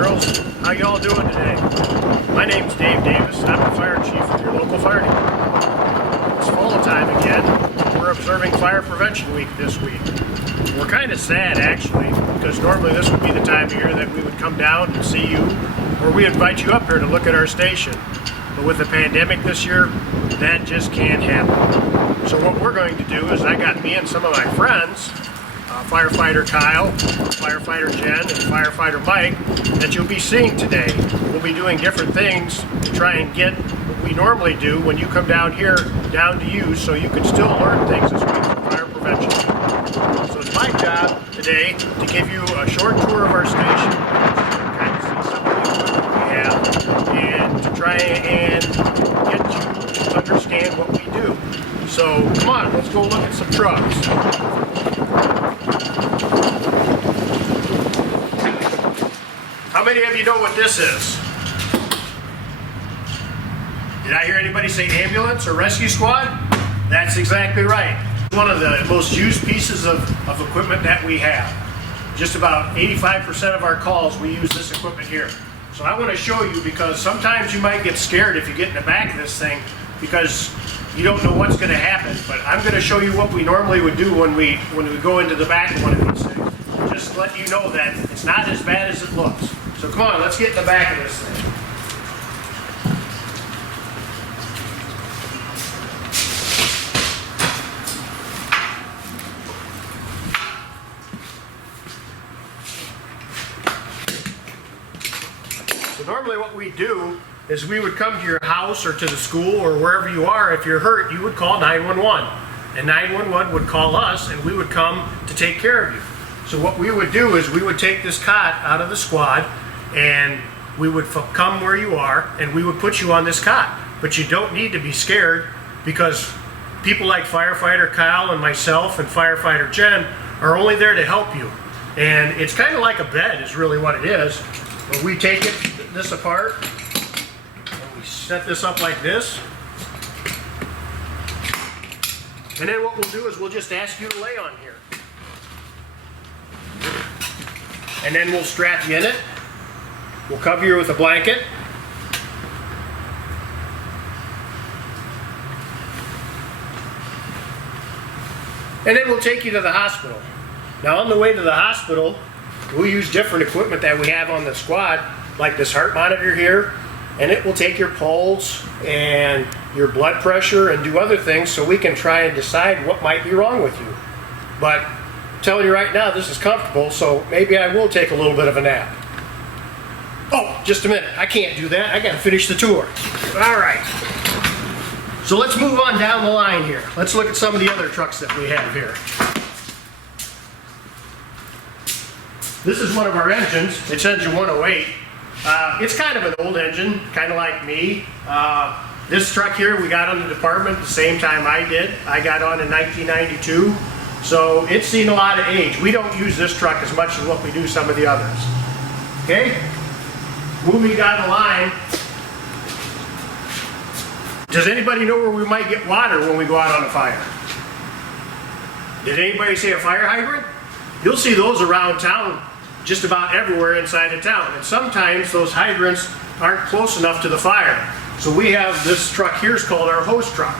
girls. How y'all doing today? My name's Dave Davis. I'm the fire chief of your local fire department. It's fall time again. We're observing Fire Prevention Week this week. We're kind of sad actually, because normally this would be the time of year that we would come down and see you, or we invite you up here to look at our station. But with the pandemic this year, that just can't happen. So what we're going to do is I got me and some of my friends, Firefighter Kyle, Firefighter Jen, and Firefighter Mike, that you'll be seeing today. We'll be doing different things to try and get what we normally do when you come down here, down to you, so you can still learn things this week for fire prevention. So it's my job today to give you a short tour of our station, kind of see some of the equipment we have, and to try and get you to understand what we do. So come on, let's go look at some trucks. How many of you know what this is? Did I hear anybody say ambulance or rescue squad? That's exactly right. One of the most used pieces of equipment that we have. Just about 85% of our calls we use this equipment here. So I want to show you, because sometimes you might get scared if you get in the back of this thing because you don't know what's going to happen. But I'm going to show you what we normally would do when we go into the back of one of these things. Just to let you know that it's not as bad as it looks. So come on, let's get in the back of this thing. So normally what we do is we would come to your house or to the school or wherever you are. If you're hurt, you would call 911. And 911 would call us and we would come to take care of you. So what we would do is we would take this cot out of the squad and we would come where you are and we would put you on this cot. But you don't need to be scared, because people like Firefighter Kyle and myself and Firefighter Jen are only there to help you. And it's kind of like a bed is really what it is. But we take this apart and we set this up like this. And then what we'll do is we'll just ask you to lay on here. And then we'll strap you in it. We'll cover you with a blanket. And then we'll take you to the hospital. Now on the way to the hospital, we'll use different equipment that we have on the squad, like this heart monitor here, and it will take your pulse and your blood pressure and do other things so we can try and decide what might be wrong with you. But I'm telling you right now, this is comfortable, so maybe I will take a little bit of a nap. Oh, just a minute. I can't do that. I got to finish the tour. All right. So let's move on down the line here. Let's look at some of the other trucks that we have here. This is one of our engines. It's engine 108. It's kind of an old engine, kind of like me. This truck here we got on the department the same time I did. I got on in 1992. So it's seen a lot of age. We don't use this truck as much as what we do some of the others. Okay? Moving down the line. Does anybody know where we might get water when we go out on a fire? Did anybody say a fire hydrant? You'll see those around town just about everywhere inside of town. And sometimes those hydrants aren't close enough to the fire. So we have this truck here is called our hose truck.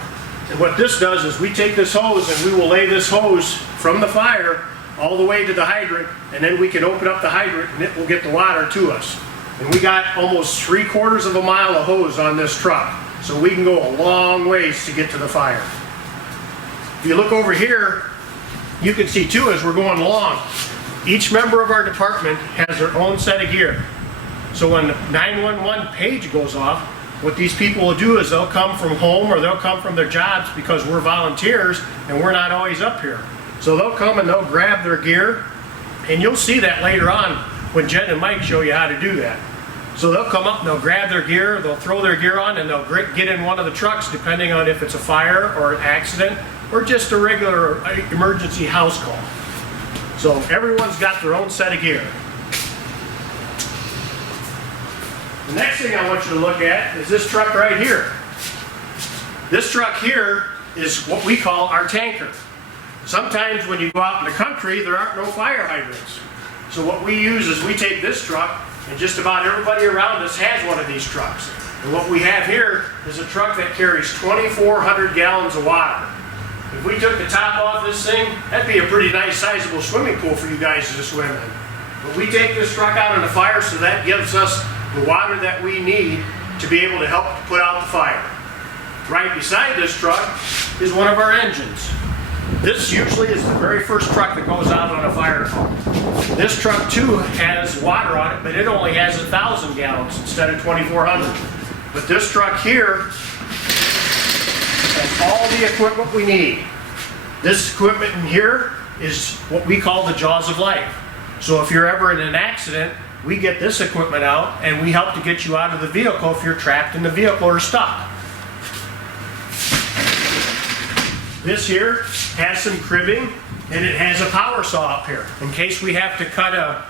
And what this does is we take this hose and we will lay this hose from the fire all the way to the hydrant, and then we can open up the hydrant and it will get the water to us. And we got almost 3/4 of a mile of hose on this truck. So we can go a long ways to get to the fire. If you look over here, you can see too as we're going along, each member of our department has their own set of gear. So when the 911 page goes off, what these people will do is they'll come from home or they'll come from their jobs, because we're volunteers and we're not always up here. So they'll come and they'll grab their gear, and you'll see that later on when Jen and Mike show you how to do that. So they'll come up and they'll grab their gear, they'll throw their gear on, and they'll get in one of the trucks depending on if it's a fire or an accident or just a regular emergency house call. So everyone's got their own set of gear. The next thing I want you to look at is this truck right here. This truck here is what we call our tanker. Sometimes when you go out in the country, there aren't no fire hydrants. So what we use is we take this truck And just about everybody around us has one of these trucks. And what we have here is a truck that carries 2,400 gallons of water. If we took the top off this thing, that'd be a pretty nice sizable swimming pool for you guys to swim in. But we take this truck out on the fire, so that gives us the water that we need to be able to help put out the fire. Right beside this truck is one of our engines. This usually is the very first truck that goes out on a fire call. This truck too has water on it, but it only has 1,000 gallons instead of 2,400. But this truck here has all the equipment we need. This equipment in here is what we call the jaws of life. So if you're ever in an accident, we get this equipment out and we help to get you out of the vehicle if you're trapped in the vehicle or stuck. This here has some cribbing and it has a power saw up here in case we have to cut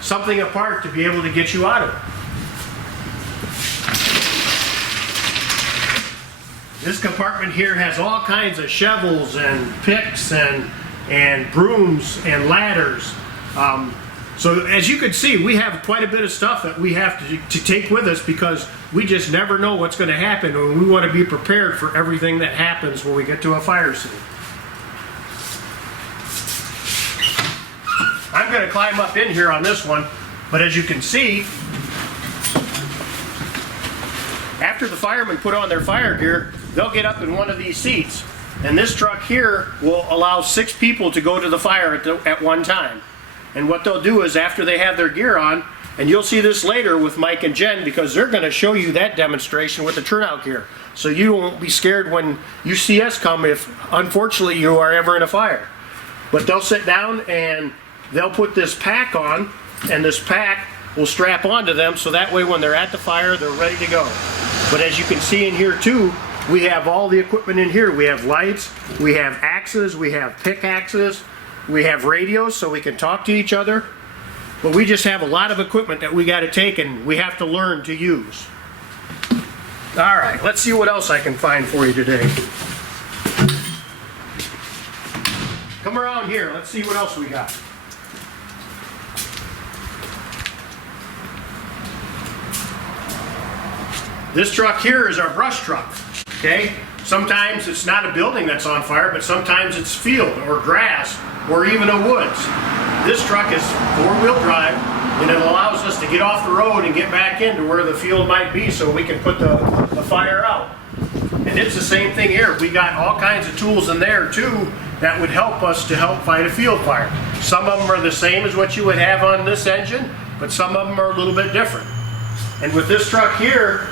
something apart to be able to get you out of it. This compartment here has all kinds of shovels and picks and brooms and ladders. So as you can see, we have quite a bit of stuff that we have to take with us because we just never know what's going to happen, and we want to be prepared for everything that happens when we get to a fire scene. I'm going to climb up in here on this one, but as you can see, after the firemen put on their fire gear, they'll get up in one of these seats. And this truck here will allow 6 people to go to the fire at one time. And what they'll do is after they have their gear on, and you'll see this later with Mike and Jen because they're going to show you that demonstration with the turnout gear. So you won't be scared when you see us come if unfortunately you are ever in a fire. But they'll sit down and they'll put this pack on, and this pack will strap onto them so that way when they're at the fire they're ready to go. But as you can see in here too, we have all the equipment in here. We have lights, we have axes, we have pickaxes, we have radios so we can talk to each other. But we just have a lot of equipment that we got to take and we have to learn to use. All right, let's see what else I can find for you today. Come around here, let's see what else we got. This truck here is our brush truck, okay? Sometimes it's not a building that's on fire, but sometimes it's field or grass or even a woods. This truck is 4-wheel drive and it allows us to get off the road and get back into where the field might be so we can put the fire out. And it's the same thing here. We got all kinds of tools in there too that would help us to help fight a field fire. Some of them are the same as what you would have on this engine, but some of them are a little bit different. And with this truck here,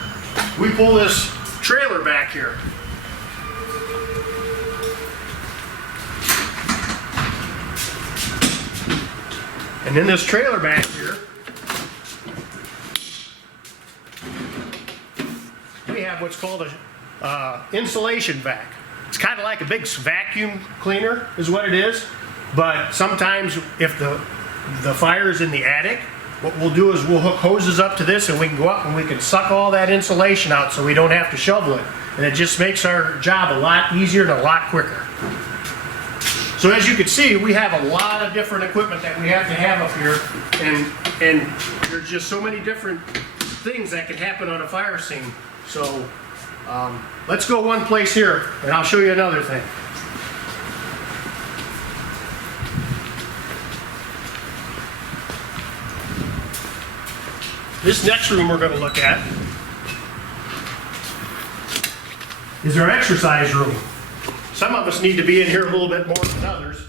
we pull this trailer back here. And in this trailer back here, we have what's called a insulation vac. It's kind of like a big vacuum cleaner is what it is, but sometimes if the fire is in the attic, what we'll do is we'll hook hoses up to this and we can go up and we can suck all that insulation out so we don't have to shovel it. And it just makes our job a lot easier and a lot quicker. So as you can see, we have a lot of different equipment that we have to have up here, and there's just so many different things that can happen on a fire scene. So let's go one place here and I'll show you another thing. This next room we're going to look at is our exercise room. Some of us need to be in here a little bit more than others,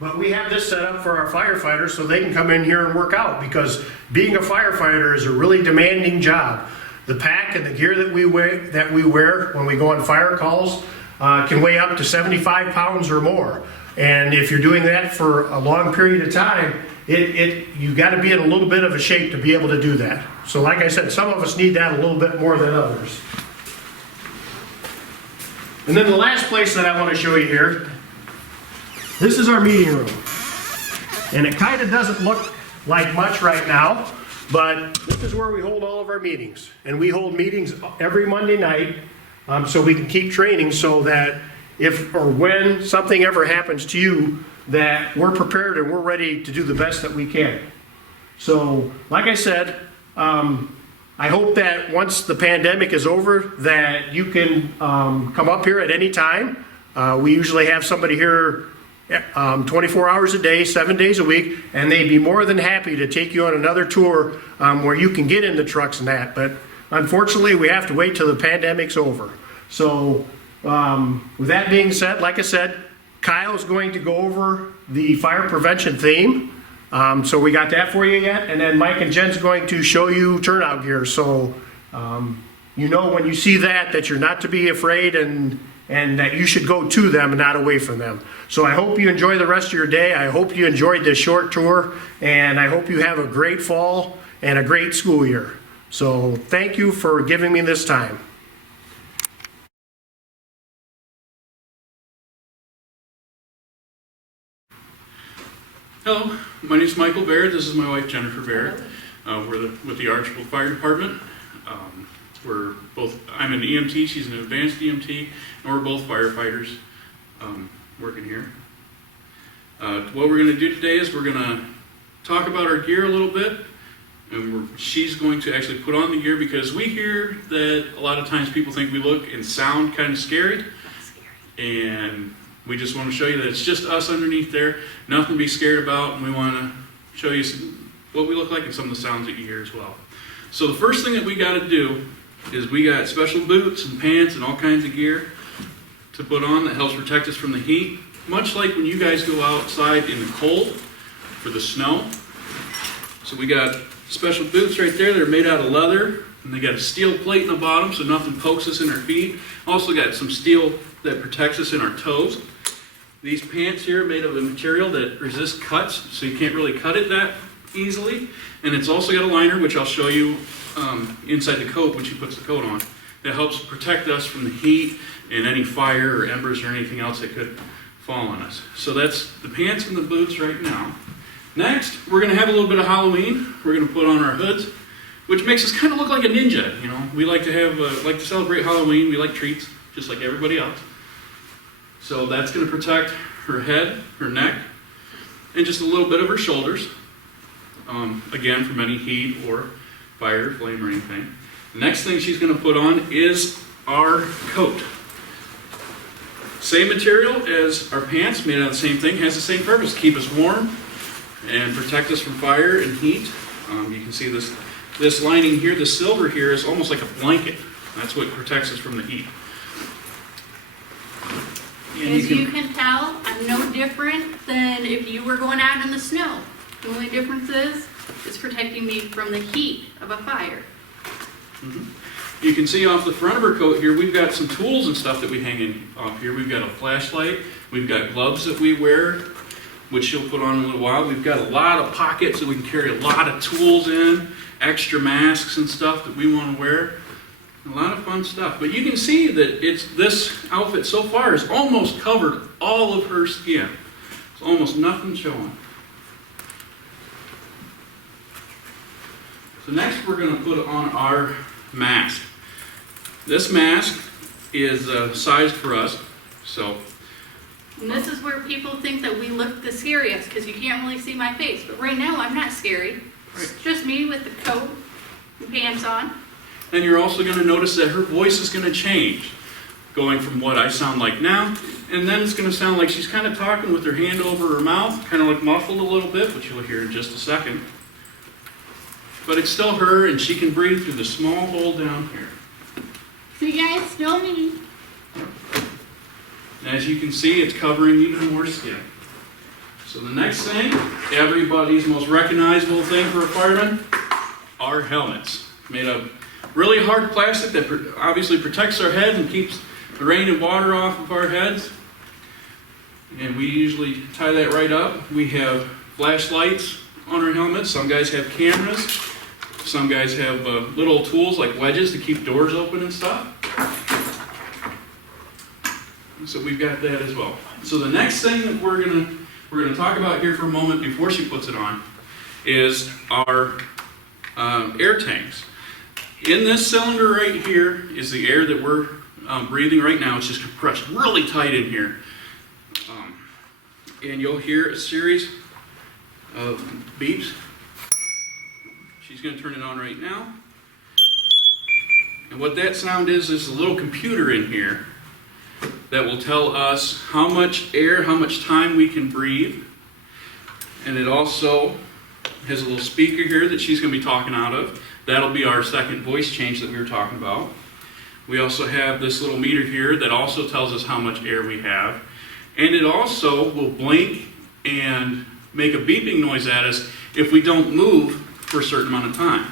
but we have this set up for our firefighters so they can come in here and work out, because being a firefighter is a really demanding job. The pack and the gear that we wear when we go on fire calls can weigh up to 75 pounds or more. And if you're doing that for a long period of time, you got to be in a little bit of a shape to be able to do that. So like I said, some of us need that a little bit more than others. And then the last place that I want to show you here, this is our meeting room. And it kind of doesn't look like much right now, but this is where we hold all of our meetings. And we hold meetings every Monday night so we can keep training so that if or when something ever happens to you, that we're prepared and we're ready to do the best that we can. So, like I said, I hope that once the pandemic is over, that you can come up here at any time. We usually have somebody here 24 hours a day, 7 days a week, and they'd be more than happy to take you on another tour where you can get in the trucks and that. But unfortunately, we have to wait till the pandemic's over. So with that being said, like I said, Kyle's going to go over the fire prevention theme. So we got that for you yet, and then Mike and Jen's going to show you turnout gear. So you know when you see that you're not to be afraid and that you should go to them and not away from them. So I hope you enjoy the rest of your day. I hope you enjoyed this short tour, and I hope you have a great fall and a great school year. So thank you for giving me this time. Hello, my name is Michael Baird. This is my wife Jennifer Baird. We're with the Archbold Fire Department. I'm an EMT, she's an advanced EMT, and we're both firefighters working here. What we're going to do today is we're going to talk about our gear a little bit, and she's going to actually put on the gear because we hear that a lot of times people think we look and sound kind of scary. And we just want to show you that it's just us underneath there, nothing to be scared about, and we want to show you what we look like and some of the sounds that you hear as well. So the first thing that we got to do is we got special boots and pants and all kinds of gear to put on that helps protect us from the heat, much like when you guys go outside in the cold for the snow. So we got special boots right there. They're made out of leather, and they got a steel plate in the bottom so nothing pokes us in our feet. Also got some steel that protects us in our toes. These pants here are made of a material that resists cuts, so you can't really cut it that easily. And it's also got a liner, which I'll show you inside the coat, when she puts the coat on, that helps protect us from the heat and any fire or embers or anything else that could fall on us. So that's the pants and the boots right now. Next, we're going to have a little bit of Halloween. We're going to put on our hoods, which makes us kind of look like a ninja. You know, we like to have like to celebrate Halloween. We like treats, just like everybody else. So that's going to protect her head, her neck, and just a little bit of her shoulders. Again, from any heat or fire, flame, or anything. The next thing she's going to put on is our coat. Same material as our pants, made out of the same thing, has the same purpose, keep us warm and protect us from fire and heat. You can see this lining here, the silver here, is almost like a blanket. That's what protects us from the heat. As you can tell, I'm no different than if you were going out in the snow. The only difference is it's protecting me from the heat of a fire. Mm-hmm. You can see off the front of her coat here, we've got some tools and stuff that we hang in off here. We've got a flashlight, we've got gloves that we wear, which she'll put on in a little while. We've got a lot of pockets that we can carry a lot of tools in, extra masks and stuff that we want to wear. A lot of fun stuff. But you can see that this outfit so far has almost covered all of her skin. There's almost nothing showing. So next we're going to put on our mask. This mask is sized for us. So. And this is where people think that we look the scariest because you can't really see my face. But right now I'm not scary. Right. It's just me with the coat and pants on. And you're also going to notice that her voice is going to change, going from what I sound like now, and then it's going to sound like she's kind of talking with her hand over her mouth, kind of like muffled a little bit, which you'll hear in just a second. But it's still her, and she can breathe through the small hole down here. So you guys, still me. And as you can see, it's covering even more skin. So the next thing, everybody's most recognizable thing for a fireman, are helmets. Made of really hard plastic that obviously protects our heads and keeps the rain and water off of our heads. And we usually tie that right up. We have flashlights on our helmets. Some guys have cameras. Some guys have little tools like wedges to keep doors open and stuff. So we've got that as well. So the next thing that we're gonna talk about here for a moment before she puts it on is our air tanks. In this cylinder right here is the air that we're breathing right now. It's just compressed really tight in here. And you'll hear a series of beeps. going to turn it on right now. And what that sound is a little computer in here that will tell us how much air, how much time we can breathe. And it also has a little speaker here that she's going to be talking out of. That'll be our second voice change that we were talking about. We also have this little meter here that also tells us how much air we have. And it also will blink and make a beeping noise at us if we don't move for a certain amount of time.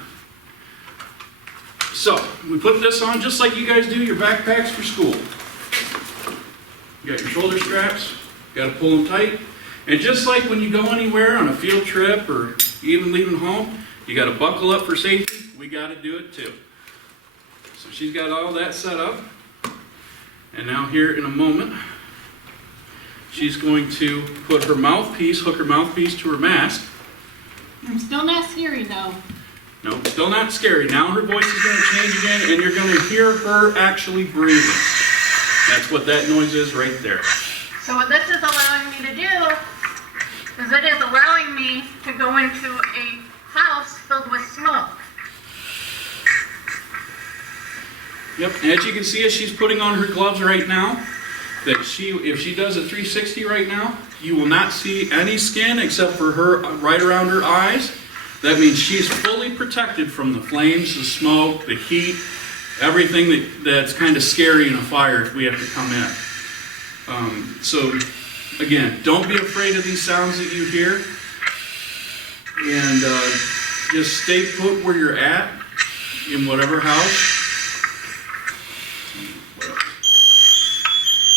So, we put this on just like you guys do your backpacks for school. You got your shoulder straps, got to pull them tight. And just like when you go anywhere on a field trip or even leaving home, you got to buckle up for safety. We got to do it too. So she's got all that set up. And now here in a moment, she's going to put her mouthpiece, hook her mouthpiece to her mask. I'm still not scary though. No, still not scary. Now her voice is going to change again, and you're going to hear her actually breathing. That's what that noise is right there. So what this is allowing me to do is it is allowing me to go into a house filled with smoke. Yep, as you can see, as she's putting on her gloves right now, that if she does a 360 right now, you will not see any skin except for her right around her eyes. That means she's fully protected from the flames, the smoke, the heat, everything that's kind of scary in a fire if we have to come in. So again, don't be afraid of these sounds that you hear, and just stay put where you're at in whatever house.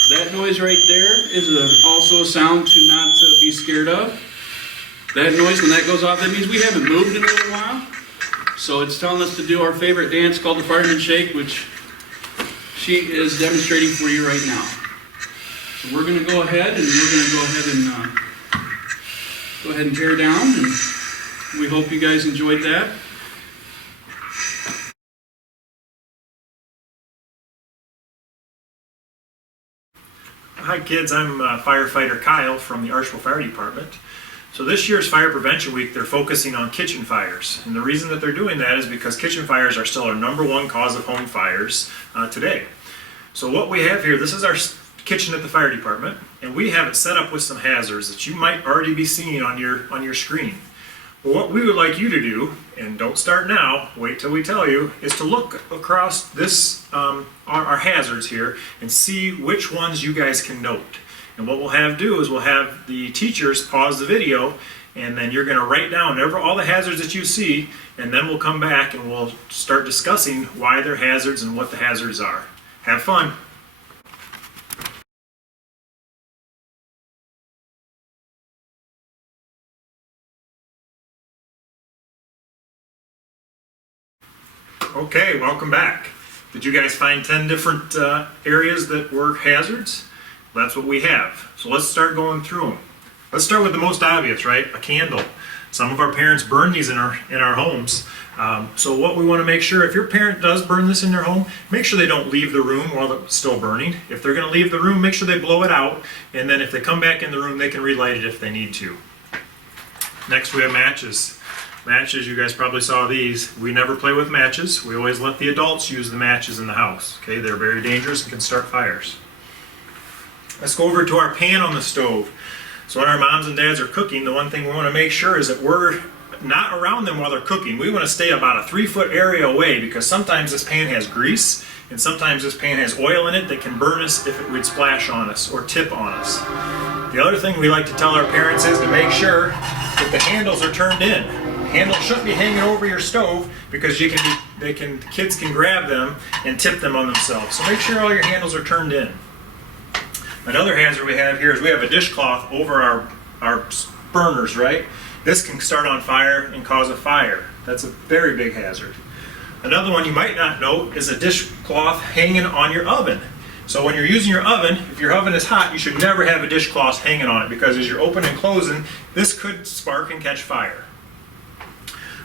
That noise right there is also a sound to not be scared of. That noise, when that goes off, that means we haven't moved in a little while. So it's telling us to do our favorite dance called the Fireman Shake, which she is demonstrating for you right now. So we're going to go ahead and go ahead and tear down, and we hope you guys enjoyed that. Hi kids, I'm firefighter Kyle from the Archbold Fire Department. So this year's Fire Prevention Week, they're focusing on kitchen fires. And the reason that they're doing that is because kitchen fires are still our #1 cause of home fires today. So what we have here, this is our kitchen at the fire department, and we have it set up with some hazards that you might already be seeing on your screen. Well, what we would like you to do, and don't start now, wait till we tell you, is to look across this our hazards here and see which ones you guys can note. And what we'll have do is we'll have the teachers pause the video, and then you're going to write down all the hazards that you see, and then we'll come back and we'll start discussing why they're hazards and what the hazards are. Have fun. Okay, welcome back. Did you guys find 10 different areas that were hazards? That's what we have. So let's start going through them. Let's start with the most obvious, right? A candle. Some of our parents burn these in our homes. So what we want to make sure, if your parent does burn this in their home, make sure they don't leave the room while it's still burning. If they're going to leave the room, make sure they blow it out, and then if they come back in the room, they can relight it if they need to. Next we have matches. Matches, you guys probably saw these. We never play with matches. We always let the adults use the matches in the house. Okay, they're very dangerous and can start fires. Let's go over to our pan on the stove. So when our moms and dads are cooking, the one thing we want to make sure is that we're not around them while they're cooking. We want to stay about a 3-foot area away, because sometimes this pan has grease and sometimes this pan has oil in it that can burn us if it would splash on us or tip on us. The other thing we like to tell our parents is to make sure that the handles are turned in. Handles shouldn't be hanging over your stove, because kids can grab them and tip them on themselves. So make sure all your handles are turned in. Another hazard we have here is we have a dishcloth over our burners, right? This can start on fire and cause a fire. That's a very big hazard. Another one you might not know is a dishcloth hanging on your oven. So when you're using your oven, if your oven is hot, you should never have a dishcloth hanging on it, because as you're opening and closing, this could spark and catch fire.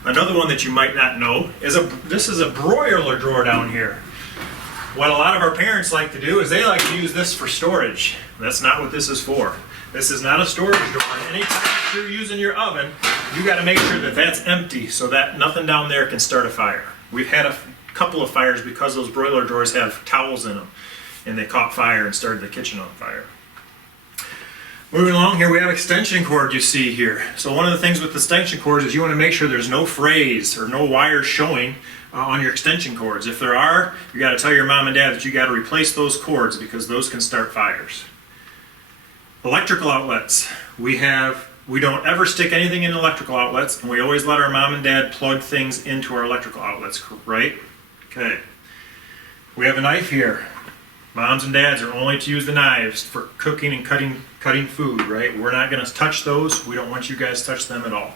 Another one that you might not know is this is a broiler drawer down here. What a lot of our parents like to do is they like to use this for storage. That's not what this is for. This is not a storage drawer. Anytime you're using your oven, you got to make sure that that's empty so that nothing down there can start a fire. We've had a couple of fires because those broiler drawers have towels in them, and they caught fire and started the kitchen on fire. Moving along here, we have extension cord you see here. So one of the things with extension cords is you want to make sure there's no frays or no wires showing on your extension cords. If there are, you got to tell your mom and dad that you got to replace those cords because those can start fires. Electrical outlets. We don't ever stick anything in electrical outlets, and we always let our mom and dad plug things into our electrical outlets, right? Okay. We have a knife here. Moms and dads are only to use the knives for cooking and cutting food, right? We're not going to touch those. We don't want you guys to touch them at all.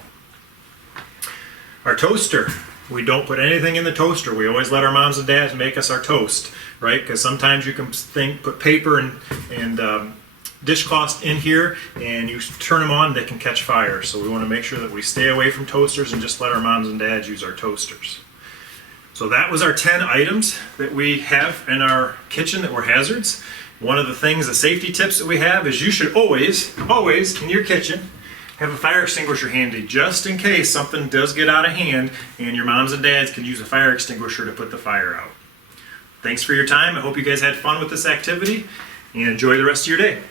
Our toaster. We don't put anything in the toaster. We always let our moms and dads make us our toast, right? Because sometimes you can put paper and dishcloths in here, and you turn them on, they can catch fire. So we want to make sure that we stay away from toasters and just let our moms and dads use our toasters. So that was our 10 items that we have in our kitchen that were hazards. One of the things, the safety tips that we have is you should always in your kitchen have a fire extinguisher handy just in case something does get out of hand and your moms and dads can use a fire extinguisher to put the fire out. Thanks for your time. I hope you guys had fun with this activity and enjoy the rest of your day.